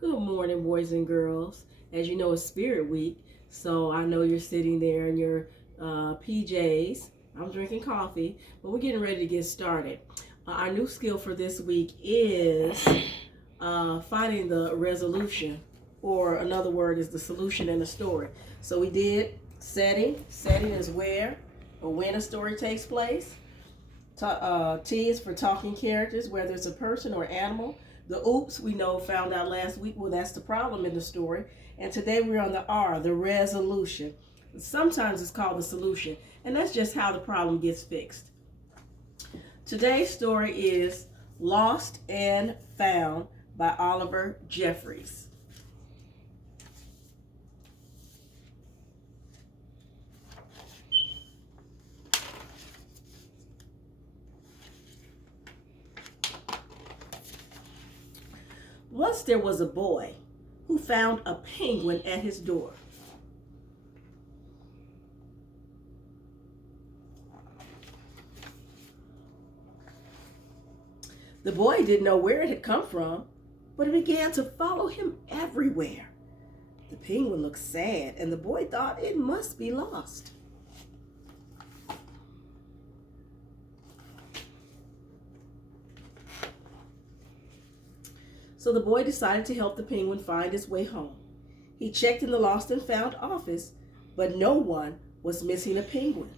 Good morning, boys and girls. As you know, it's Spirit Week, so I know you're sitting there in your PJs. I'm drinking coffee, but we're getting ready to get started. Our new skill for this week is finding the resolution, or another word is the solution in the story. So we did setting. Setting is where or when a story takes place. T is for talking characters, whether it's a person or animal. The oops, we know, found out last week, well, that's the problem in the story. And today we're on the R, the resolution. Sometimes it's called the solution, and that's just how the problem gets fixed. Today's story is Lost and Found by Oliver Jeffries. Once there was a boy who found a penguin at his door. The boy didn't know where it had come from, but it began to follow him everywhere. The penguin looked sad, and the boy thought it must be lost. So the boy decided to help the penguin find his way home. He checked in the lost and found office, but no one was missing a penguin.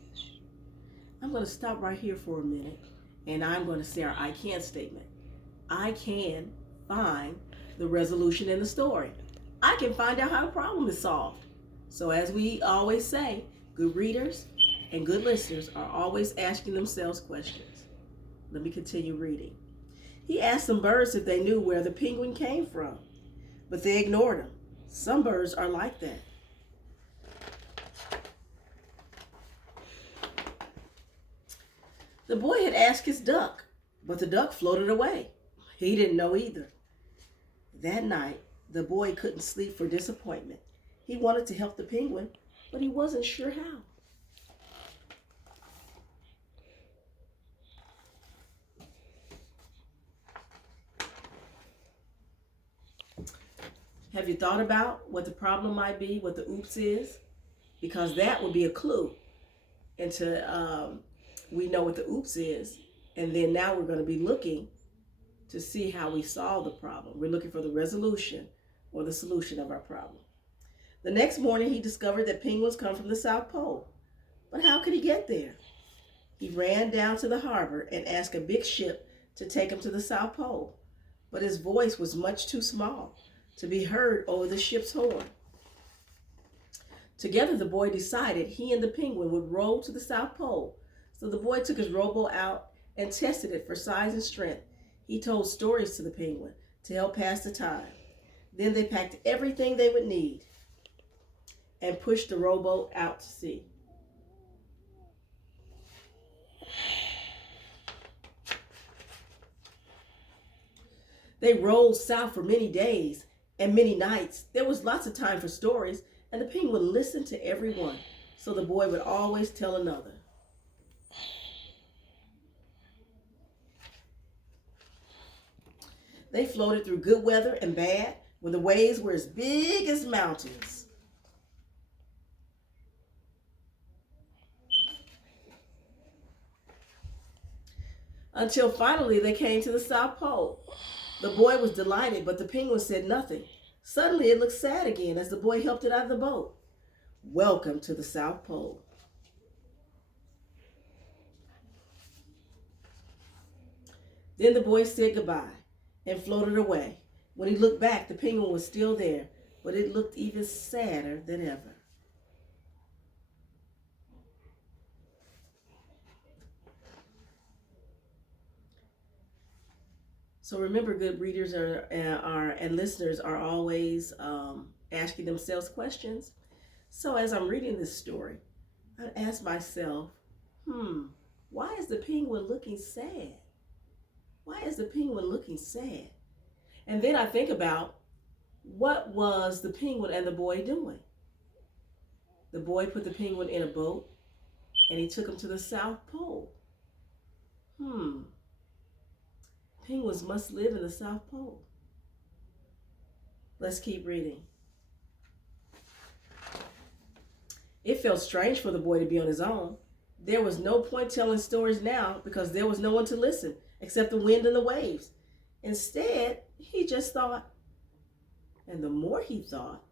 I'm going to stop right here for a minute, and I'm going to say our I can statement. I can find the resolution in the story. I can find out how the problem is solved. So as we always say, good readers and good listeners are always asking themselves questions. Let me continue reading. He asked some birds if they knew where the penguin came from, but they ignored him. Some birds are like that. The boy had asked his duck, but the duck floated away. He didn't know either. That night, the boy couldn't sleep for disappointment. He wanted to help the penguin, but he wasn't sure how. Have you thought about what the problem might be, what the oops is? Because that would be a clue into we know what the oops is, and then now we're going to be looking to see how we solve the problem. We're looking for the resolution or the solution of our problem. The next morning, he discovered that penguins come from the South Pole. But how could he get there? He ran down to the harbor and asked a big ship to take him to the South Pole. But his voice was much too small to be heard over the ship's horn. Together, the boy decided he and the penguin would row to the South Pole. So the boy took his rowboat out and tested it for size and strength. He told stories to the penguin to help pass the time. Then they packed everything they would need and pushed the rowboat out to sea. They rolled south for many days and many nights. There was lots of time for stories, and the penguin listened to every one, so the boy would always tell another. They floated through good weather and bad, when the waves were as big as mountains. Until finally they came to the South Pole. The boy was delighted, but the penguin said nothing. Suddenly it looked sad again as the boy helped it out of the boat. Welcome to the South Pole. Then the boy said goodbye and floated away. When he looked back, the penguin was still there, but it looked even sadder than ever. So remember, good readers and listeners are always asking themselves questions. So as I'm reading this story, I ask myself, why is the penguin looking sad? Why is the penguin looking sad? And then I think about, what was the penguin and the boy doing? The boy put the penguin in a boat and he took him to the South Pole. Penguins must live in the South Pole. Let's keep reading. It felt strange for the boy to be on his own. There was no point telling stories now because there was no one to listen except the wind and the waves. Instead, he just thought. And the more he thought,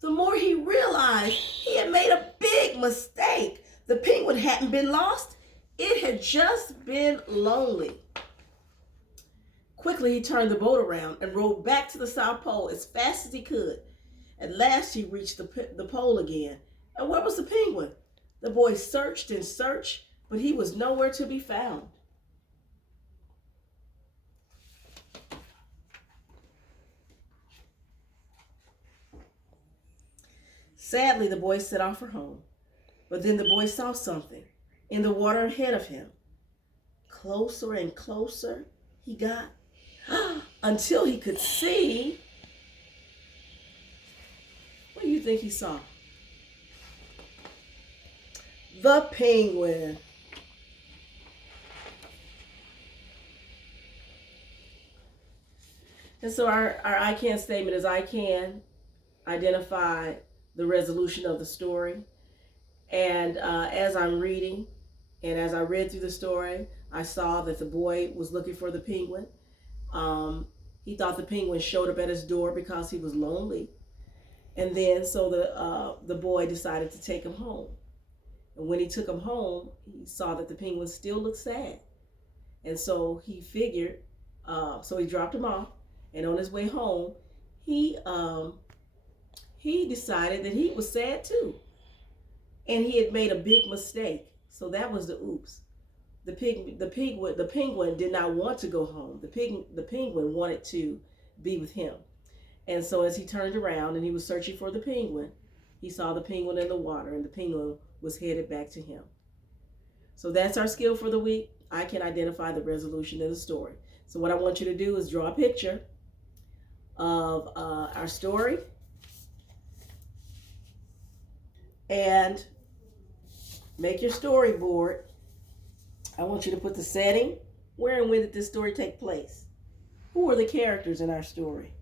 the more he realized he had made a big mistake. The penguin hadn't been lost. It had just been lonely. Quickly, he turned the boat around and rowed back to the South Pole as fast as he could. At last, he reached the pole again. And where was the penguin? The boy searched and searched, but he was nowhere to be found. Sadly, the boy set off for home. But then the boy saw something in the water ahead of him. Closer and closer he got until he could see. What do you think he saw? The penguin. And so our I can statement is I can identify the resolution of the story. And as I'm reading and as I read through the story, I saw that the boy was looking for the penguin. He thought the penguin showed up at his door because he was lonely. And then so the boy decided to take him home. And when he took him home, he saw that the penguin still looked sad. And so he figured, so he dropped him off. And on his way home, he decided that he was sad too. And he had made a big mistake. So that was the oops. The penguin did not want to go home. The penguin wanted to be with him. And so as he turned around and he was searching for the penguin, he saw the penguin in the water, and the penguin was headed back to him. So that's our skill for the week. I can identify the resolution of the story. So what I want you to do is draw a picture of our story and make your storyboard. I want you to put the setting. Where and when did this story take place? Who were the characters in our story?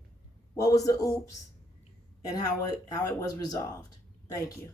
What was the oops? And how it was resolved? Thank you.